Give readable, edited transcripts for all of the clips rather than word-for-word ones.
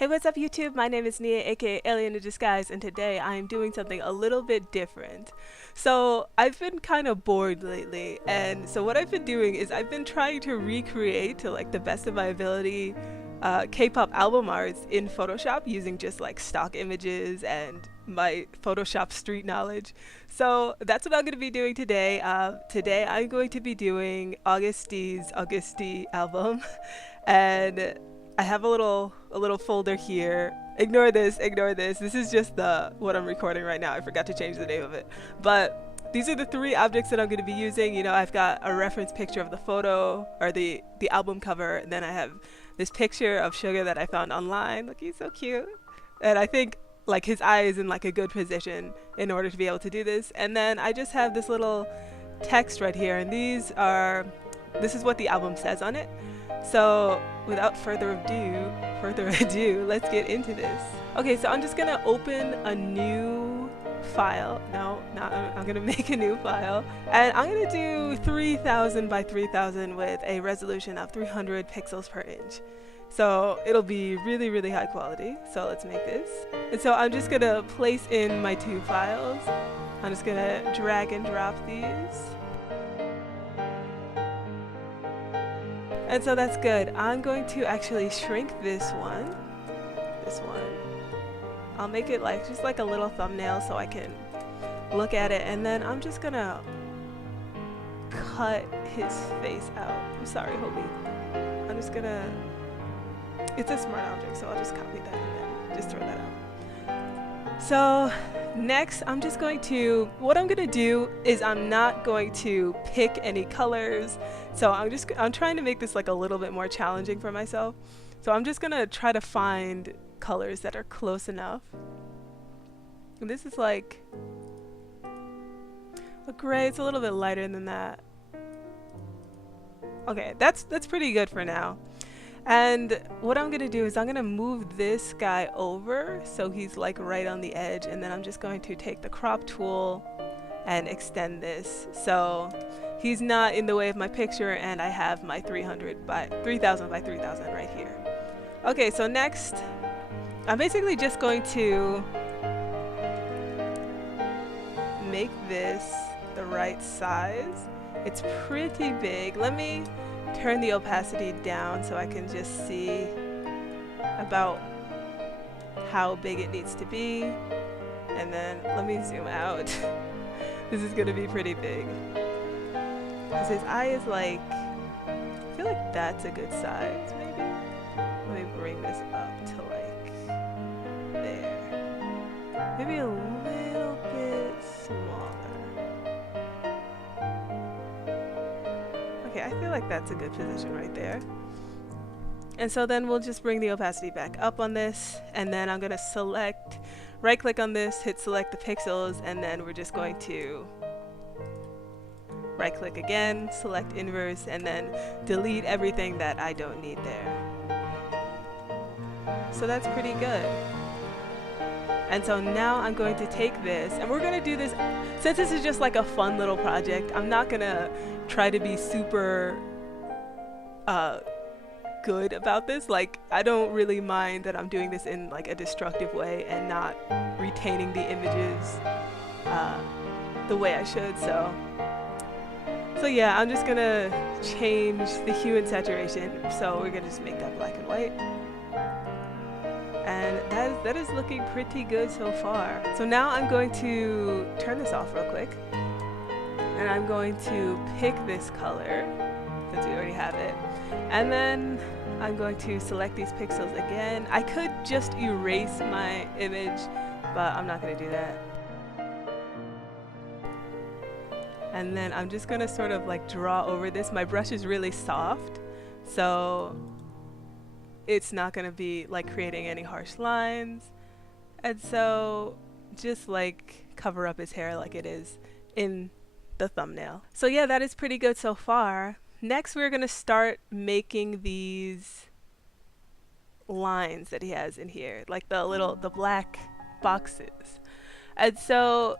Hey, what's up YouTube? My name is Nia, aka AlienInDisguse, and today I am doing something a little bit different. So I've been kind of bored lately, and so what I've been doing is I've been trying to recreate, to like the best of my ability, K-pop album arts in Photoshop using just like stock images and my Photoshop street knowledge. So that's what I'm going to be doing today. Today I'm going to be doing AgustD's AgustD album, and I have a little folder here. Ignore this, ignore this. This is just what I'm recording right now. I forgot to change the name of it. But these are the three objects that I'm going to be using. You know, I've got a reference picture of the photo or the album cover, and then I have this picture of Sugar that I found online. Look, he's so cute. And I think like his eye is in like a good position in order to be able to do this. And then I just have this little text right here, and this is what the album says on it. So without further ado, let's get into this. Okay, so I'm just gonna open a new file. I'm gonna make a new file, and I'm gonna do 3000 by 3000 with a resolution of 300 pixels per inch. So it'll be really, really high quality. So let's make this. And so I'm just gonna place in my two files. I'm just gonna drag and drop these. And so that's good. I'm going to actually shrink this one. I'll make it like just like a little thumbnail so I can look at it, and then I'm just gonna cut his face out. I'm sorry, Hobie. It's a smart object, so I'll just copy that and then just throw that out. So next, what I'm gonna do is I'm not going to pick any colors. So I'm trying to make this like a little bit more challenging for myself. So I'm just gonna try to find colors that are close enough. And this is like a gray. It's a little bit lighter than that. Okay, that's pretty good for now. And what I'm gonna do is I'm gonna move this guy over so he's like right on the edge, and then I'm just going to take the crop tool and extend this so he's not in the way of my picture, and I have my 3000 by 3000 right here. Okay, so next I'm basically just going to make this the right size. It's pretty big. Let me turn the opacity down so I can just see about how big it needs to be, and then let me zoom out. This is gonna be pretty big because his eye is like, I feel like that's a good size maybe. Let me bring this up to like there, maybe a little bit smaller. Okay, I feel like that's a good position right there. And so then we'll just bring the opacity back up on this, and then I'm going to right click on this, hit select the pixels, and then we're just going to right click again, select inverse, and then delete everything that I don't need there. So that's pretty good. And so now I'm going to take this, and we're going to do this, since this is just like a fun little project, I'm not going to try to be super good about this. Like, I don't really mind that I'm doing this in like a destructive way and not retaining the images the way I should. So yeah, I'm just gonna change the hue and saturation. So we're gonna just make that black and white. And that is looking pretty good so far. So now I'm going to turn this off real quick, and I'm going to pick this color since we already have it, and then I'm going to select these pixels again. I could just erase my image, but I'm not going to do that. And then I'm just going to sort of like draw over this. My brush is really soft, so it's not going to be like creating any harsh lines, and so just like cover up his hair like it is in the thumbnail. So yeah, that is pretty good so far. Next, we're going to start making these lines that he has in here, like the black boxes. And so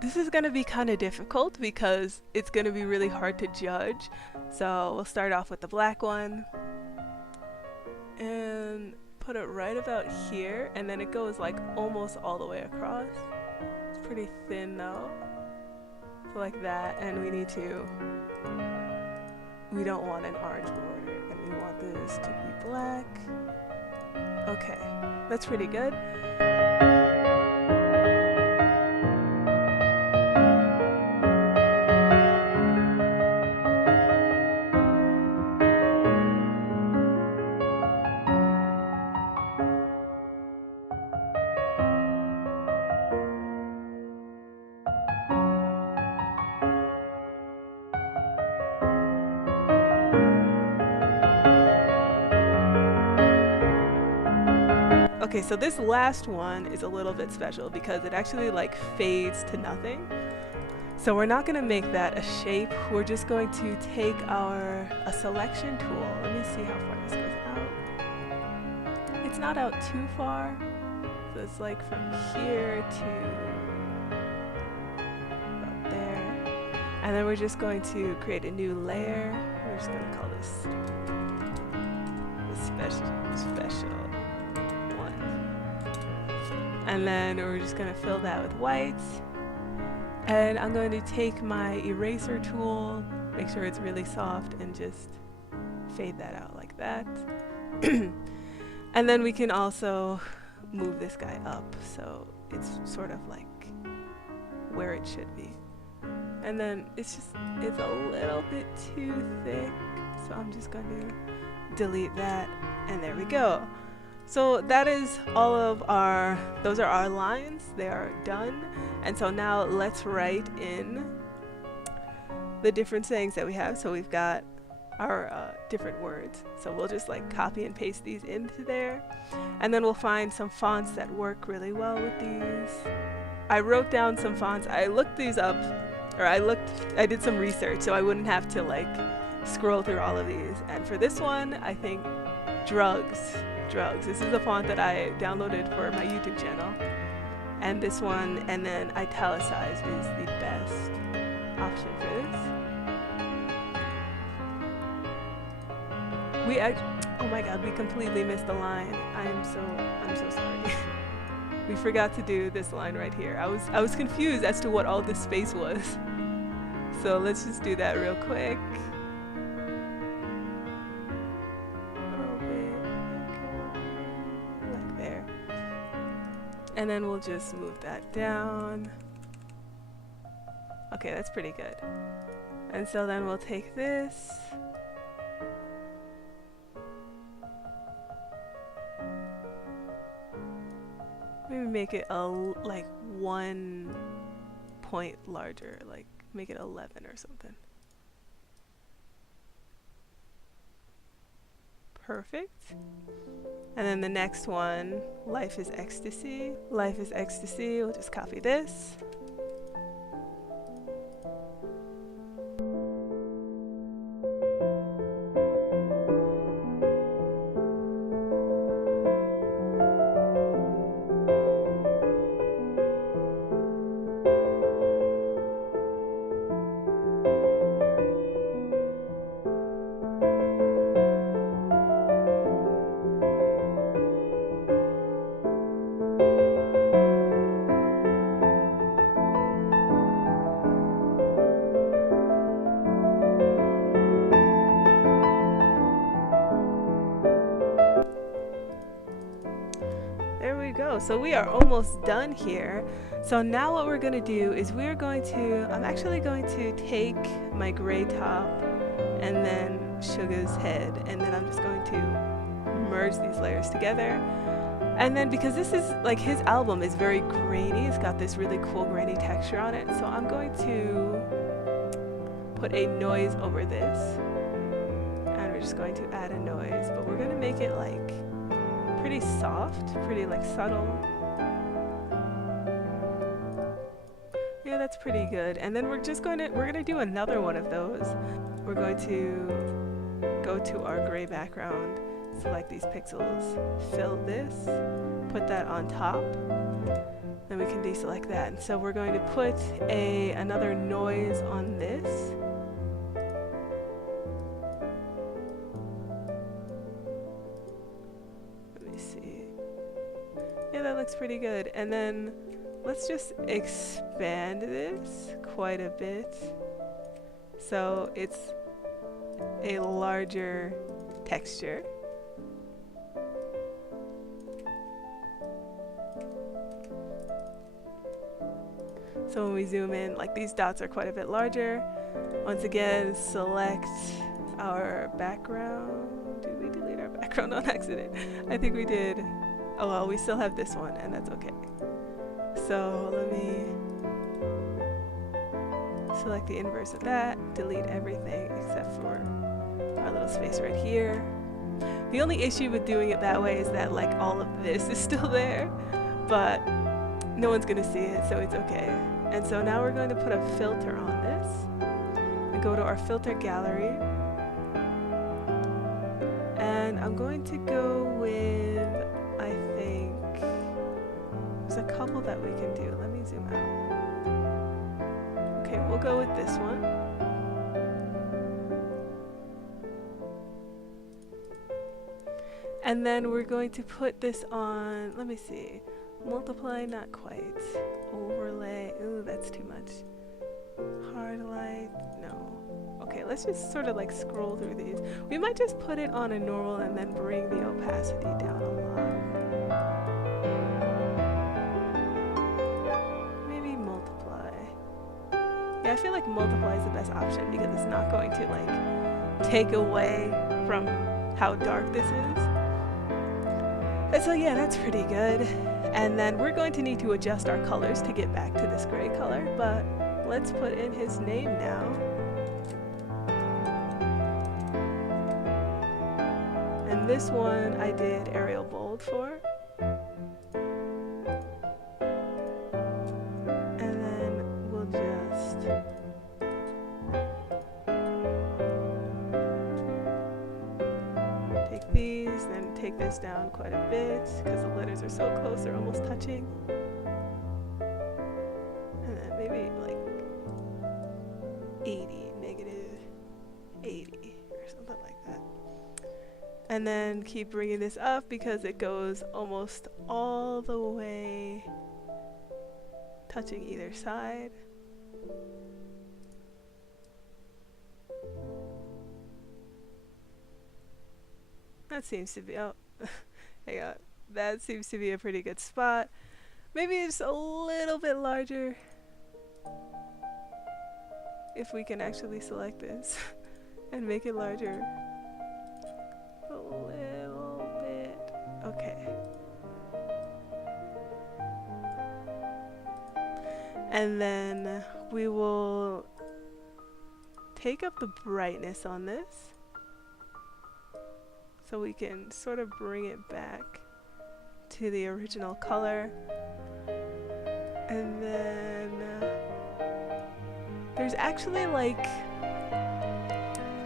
this is going to be kind of difficult because it's going to be really hard to judge. So we'll start off with the black one and put it right about here, and then it goes like almost all the way across. It's pretty thin though. So like that, and we don't want an orange border, and we want this to be black. Okay, that's pretty good. Okay, so this last one is a little bit special because it actually like fades to nothing. So we're not going to make that a shape. We're just going to take a selection tool. Let me see how far this goes out. It's not out too far. So it's like from here to about there. And then we're just going to create a new layer. We're just going to call this the special one. And then we're just going to fill that with white. And I'm going to take my eraser tool, make sure it's really soft, and just fade that out like that. And then we can also move this guy up so it's sort of like where it should be. And then it's a little bit too thick, so I'm just going to delete that, and there we go. So that is all of those are our lines. They are done. And so now let's write in the different sayings that we have. So we've got our different words. So we'll just like copy and paste these into there. And then we'll find some fonts that work really well with these. I wrote down some fonts. I looked these up, or I did some research so I wouldn't have to like scroll through all of these. And for this one, I think Drugs. This is a font that I downloaded for my YouTube channel. And this one, and then italicized, is the best option for this. Oh my god, we completely missed the line. I'm so sorry. We forgot to do this line right here. I was confused as to what all this space was. So let's just do that real quick. And then we'll just move that down. Okay, that's pretty good. And so then we'll take this. Maybe make it like 1 point larger, like make it 11 or something. Perfect. And then the next one, Life is Ecstasy. Life is Ecstasy, we'll just copy this. So we are almost done here. So now what we're going to do is I'm actually going to take my gray top and then Sugar's head, and then I'm just going to merge these layers together. And then because this is like his album is very grainy, it's got this really cool grainy texture on it, so I'm going to put a noise over this, and we're just going to add a noise, but we're going to make it like pretty soft, pretty like subtle. Yeah, that's pretty good. And then we're gonna do another one of those. We're going to go to our gray background, select these pixels, fill this, put that on top, then we can deselect that. And so we're going to put another noise on this. me see. Yeah, that looks pretty good. And then let's just expand this quite a bit so it's a larger texture. So when we zoom in, like these dots are quite a bit larger. Once again, select our background. Did we delete our background on accident? I think we did. Oh well, we still have this one and that's okay. So let me select the inverse of that, delete everything except for our little space right here. The only issue with doing it that way is that like all of this is still there, but no one's gonna see it, so it's okay. And so now we're going to put a filter on this and go to our filter gallery. And I'm going to go with, I think, there's a couple that we can do. Let me zoom out. Okay, we'll go with this one. And then we're going to put this on, let me see, multiply, not quite. Overlay, ooh, that's too much. Hard light, no. Okay, let's just sort of like scroll through these. We might just put it on a normal and then bring the opacity down a lot. Maybe multiply. Yeah, I feel like multiply is the best option because it's not going to like take away from how dark this is. And so yeah, that's pretty good. And then we're going to need to adjust our colors to get back to this gray color, but let's put in his name now. And this one I did Arial Bold for. And then we'll just take these, then take this down quite a bit because the letters are so close, they're almost touching. And then maybe like 80, negative 80 or something like that. And then keep bringing this up because it goes almost all the way touching either side. That seems to be, oh, hang on. That seems to be a pretty good spot. Maybe it's a little bit larger. If we can actually select this and make it larger. A little bit. Okay. And then we will take up the brightness on this so we can sort of bring it back to the original color. And then there's actually like,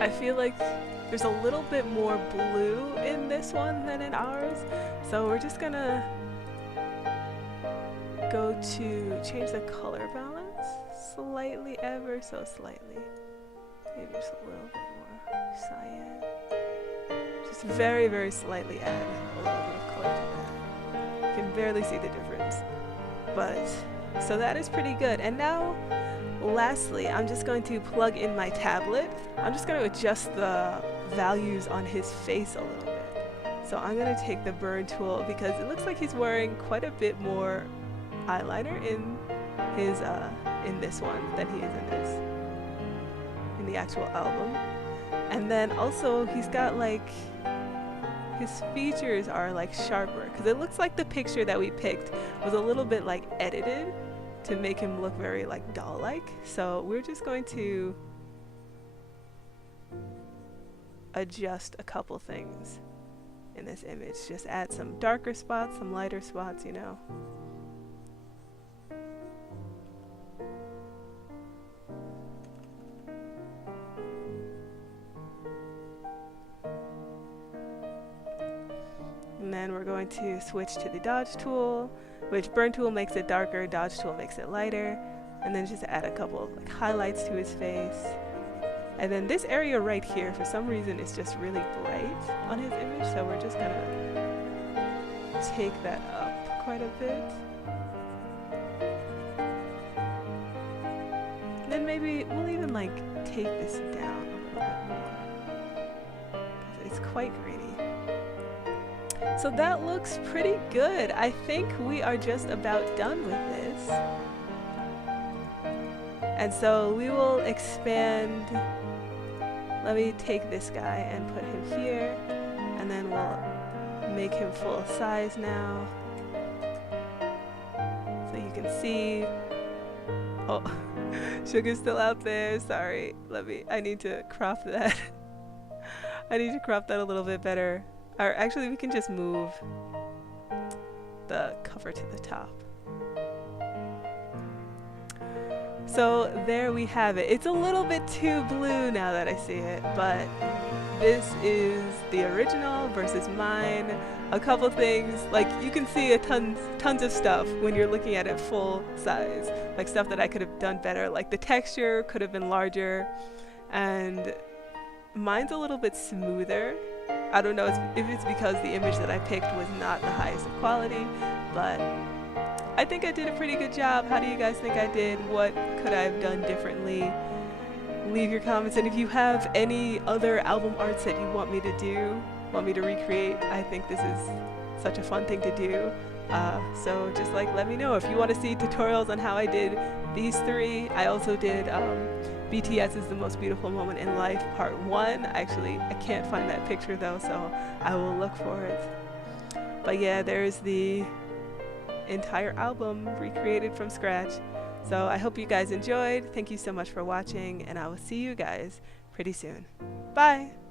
I feel like there's a little bit more blue in this one than in ours. So we're just gonna go to change the color balance slightly, ever so slightly. Maybe just a little bit more cyan. Just very, very slightly add a little bit of color to that. You can barely see the difference. But, so that is pretty good. And now, lastly, I'm just going to plug in my tablet. I'm just going to adjust the values on his face a little bit. So I'm going to take the burn tool because it looks like he's wearing quite a bit more eyeliner in his in this one than he is in this, in the actual album. And then also he's got like, his features are like sharper because it looks like the picture that we picked was a little bit like edited to make him look very like doll-like. So we're just going to adjust a couple things in this image. Just add some darker spots, some lighter spots, you know. And then we're going to switch to the dodge tool, which burn tool makes it darker, dodge tool makes it lighter. And then just add a couple of like highlights to his face. And then this area right here, for some reason, is just really bright on his image. So we're just gonna take that up quite a bit. Then maybe we'll even like take this down a little bit more. It's quite grainy. So that looks pretty good. I think we are just about done with this. And so we will expand. Let me take this guy and put him here. And then we'll make him full size now. So you can see. Oh, Sugar's still out there. Sorry. I need to crop that. I need to crop that a little bit better. Or actually, we can just move the cover to the top. So there we have it. It's a little bit too blue now that I see it, but this is the original versus mine. A couple things, like you can see tons of stuff when you're looking at it full size, like stuff that I could have done better, like the texture could have been larger, and mine's a little bit smoother. I don't know if it's because the image that I picked was not the highest of quality, but I think I did a pretty good job. How do you guys think I did? What could I have done differently? Leave your comments, and if you have any other album arts that you want me to do, want me to recreate, I think this is such a fun thing to do. So just like let me know if you want to see tutorials on how I did these three. I also did BTS is the most beautiful moment in life part 1. Actually, I can't find that picture though, so I will look for it. But yeah, there's the entire album recreated from scratch. So I hope you guys enjoyed. Thank you so much for watching, and I will see you guys pretty soon. Bye!